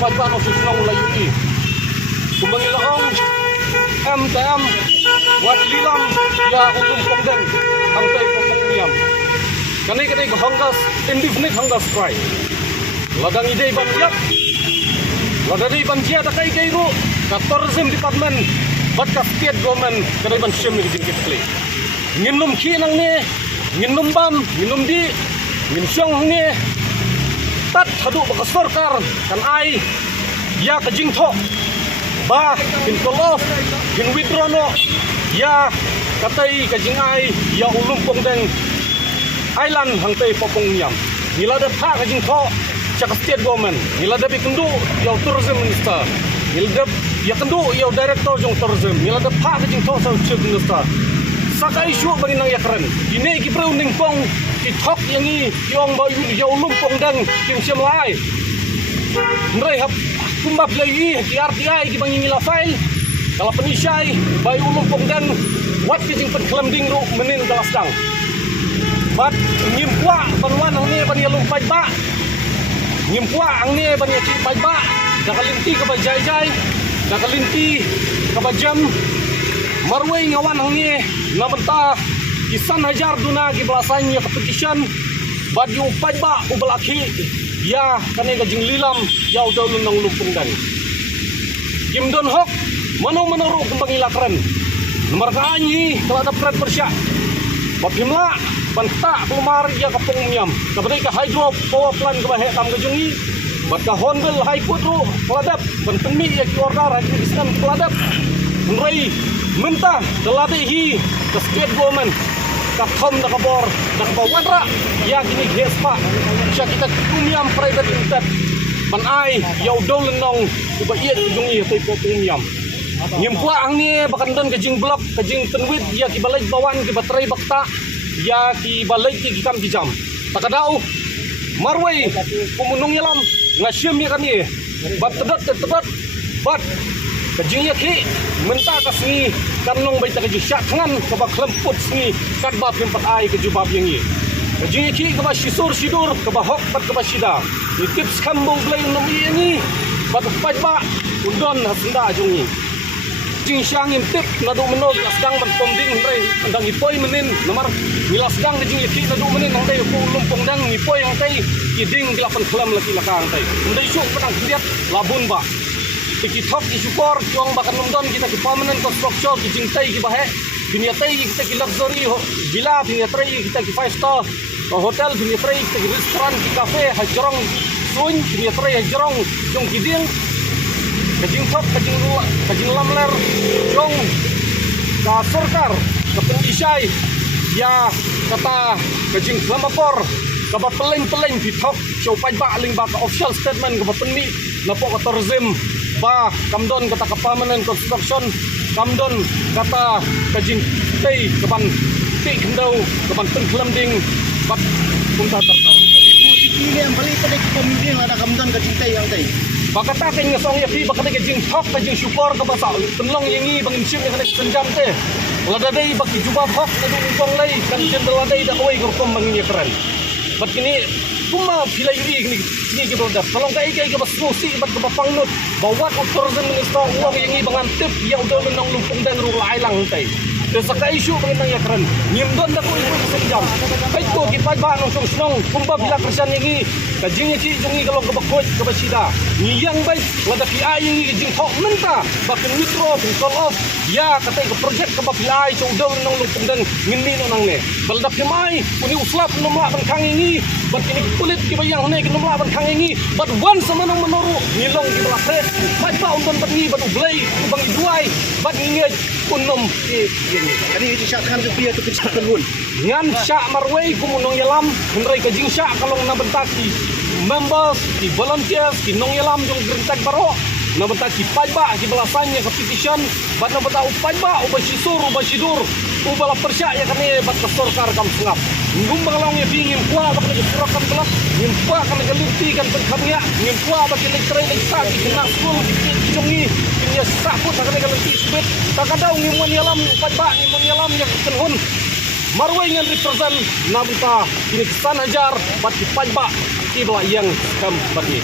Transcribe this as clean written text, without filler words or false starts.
pagban o susnong layui. Kumbangilaong MTM wat lilam ya utum pongdeng ang tay pongdeng kanay hanggas indefinite hanggas strike. Ladang ide ban yap. Ladang ide ban dia dakai kairu ka tourism department bat ka state government kanay ban syem ni jingkit kli. Nginum ki nang ni nginum bam nginum di ngin syong ni tat hadu ba sarkar kan ai ya ka jingtho ba kin kolof kin widrono ya katai ka jingai ya ulum pongdeng island hang tay popong nyam nila da pha ka jingtho cha state government nila da bikundu ya tourism minister nila da ya kundu ya director jong tourism nila da pha ka jingtho sa chief minister sakai syu bangin nang yakren ini ki preu ning pong ki thok yangi yong ba ya ulum pongdeng kim siam lai ndrai hap kumbap lagi ki RTI ki bangin nila file kalau penisai bai ulum pongdeng wat ki jing penklemding ru menin galasdang bat ngimpua banwan ang ni ban yalum pajba ngimpua ang ni ban yaki pajba dakalinti ka ba jay dakalinti ka ba jam marway ngawan ang ni namenta kisan hajar duna ki belasanya ka petition bat yu pajba ubalaki ya kanay gajing lilam ya udalun ng lupong dan kim don hok mano kumbang ilakren nomor kaanyi kelada pred persya bapimla banta pelumar ya kapung nyam kabadai ka hydro power plant ka bahe kam gajungi bat ka honbel high court ru keladap bantemi ya ki order hakim islam keladap nrai mentah telade hi ke state government ka thom da kabor da kabawanra ya kini gespa sya kita kumiam private limited pan ai yau dolen nong uba iya jungi tay popung nyam nyimpua ang ni bakandon kajing blok kajing tenwit ya ki balai bawan ki batrai bakta ya ki balai ki kam ki jam takadau marwai pumunong yalam ngasyem ya kami bat tedat bat kajing ya ki menta kasni kanong baita kajing syakngan kabak lemput sni kadba pimpat ai kajubab yang ye kajing ya ki kabak sidur kabak hok bat kabak sida ni tips kambong blay nomi ini bat pajba undon hasenda jungi jing syang imtip nadu menog lasdang ban pomding ndai andang ipoi menin nomor nilasdang jing yaki nadu menin ndai ku lumpong dang ipoi ang tai iding gilapan kelam laki lakang tai ndai syuk patang kliat labun ba iki thok ki support jong bakan nomdon kita ki permanent construction ki jing tai ki bahe dunia tai kita ki luxury villa dunia tai kita ki 5 star hotel dunia tai kita ki restoran ki cafe hajrong sun dunia tai hajrong jong kiding kajing thok kajing lamler jong ka sarkar ka pendisai ya kata kajing lamapor ka ba peleng di thok show pajba ling ba ka official statement ka ba penmi napo ka tourism ba kamdon kata ka permanent construction kamdon kata kajing tei ka ban ti kendau ka ban tengklemding bat punta tartar ibu sikili yang balik pada pemimpin ada kamdon kajing tei yang tei bakata kay ngasong yapi bakata kay jing hok kay jing syukur ka basa penlong yangi bangin sim yang kay senjam te wala daday baki jubab hok na dungkong lay kan jendela day da oy gurkom bangin yakran bat kini kuma pilay ri ni giboda tolong kay ka basnusi bat ka pangnut bawat og tourism minister uang yangi bangantip ya udah nang lumpong dan ru lailang tay sa ka issue bangin nang yakran nimdon da ko ibu senjam kay ko gipay ba nang sungsnong kumba bila kersan yangi kajing ci jungi kalau kebakot kebasida niyang bay wada pi ay jing thok menta bakin mitro pin call off ya katay ka project ka bapiay so daw nang lumpong dan ngini nang ne balda pimay uni uslap nomla ban kangingi bakin kulit kibayang ne nomla ban kangingi but once manong manoro nilong ki bala press bay pa undon bat ni bat ublay bang iduay bat ngingej unom ki gini tadi itu syakkan tu pia tu kecil telun ngan syak marway kumunong yalam henry kajing syak kalau nabentaki members ki volunteers ki nong yalam jong grentak baro nabentaki pajba ki belasannya ke petition bat nabenta upajba ubasisur ubasidur ubala persya ya kane bat kesorkar kam sengap ngumbang long ya pingin kwa bak ni surakan belak ngimpa kan gelinti kan pengkamnya ngimpa bak ni train sta ki kena school ki jongi kinya saput kan gelinti sebet takadau ngimon yalam upajba ngimon yalam yang tenhun marway ngan represent nabenta kini kesan ajar bat ki pajba ki bela yang kam bat ni